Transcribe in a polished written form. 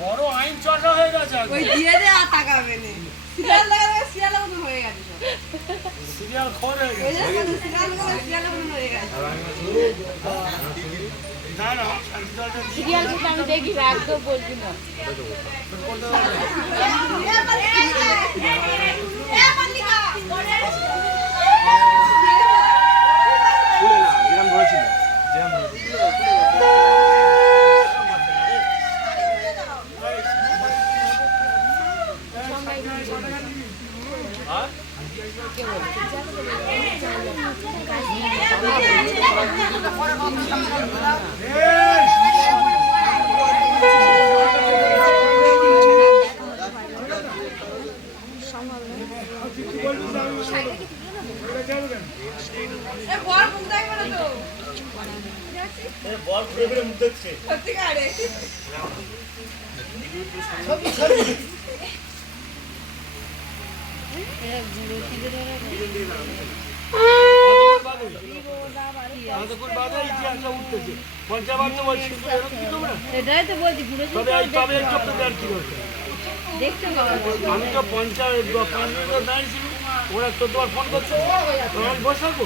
বড় আইন চর্চা হয়ে গেছে ওই দিয়ে দে আর তাকাবে না সিরিয়াল লাগাবে সিরিয়াল মতো হয়ে গেছে সিরিয়াল খোর হয়ে গেছে সিরিয়াল মতো হয়ে গেছে না না সিরিয়াল কিন্তু আমি দেখি একদম বলবি না বল ফেলে মুখ দেখছে সত্যিকারে এটাই তো বলছি দেখছো আমি তো 5 মিনিট দাঁড়িয়েছি ওরা 14 বার ফোন করছে বসাবো